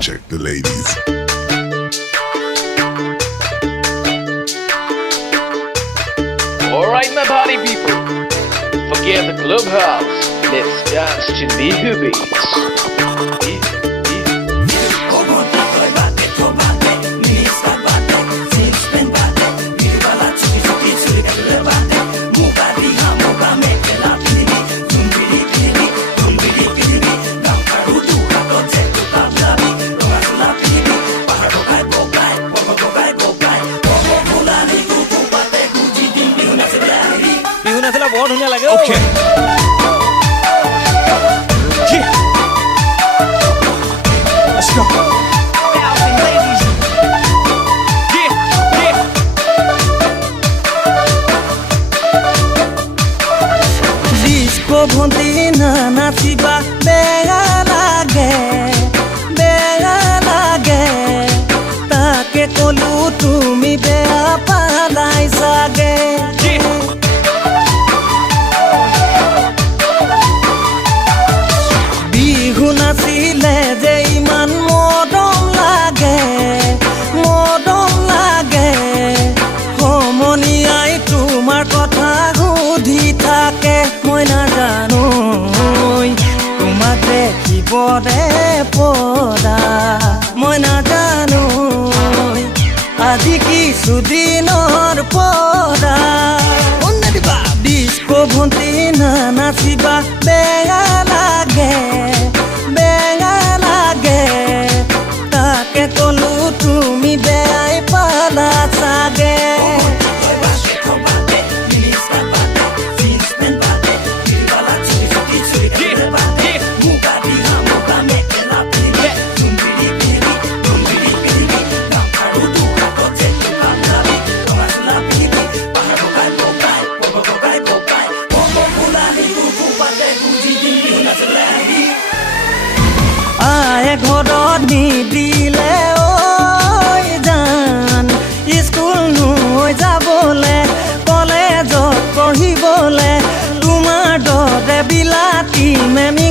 Check the ladies. Alright, my party people, forget the clubhouse. Let's dance to the beats. বৰ ধুনীয়া লাগে okay Let's go. Disco ভন্তি না নাচিবা বেয়া লাগে তাকে কলো তুমি বেয়া পালাই চাগে নাচিলে যে ইমান মৰম লাগে সমনীয়াই তোমাৰ কথা সুধি থাকে মই নাজানো তোমাক দেখিবৰে পৰা মই নাজানো আজি কিছুদিনৰ পৰা ডিস্কো ভন্তি না নাচিবা বেয়া লাগে তাকে কলো তুমি বেয়াই পালা চাগে ঘৰত নিদিলে ঐ জান স্কুল নৈ যাবলে কলেজত পঢ়িবলে তোমাৰ দৰে বিলাতী মেমি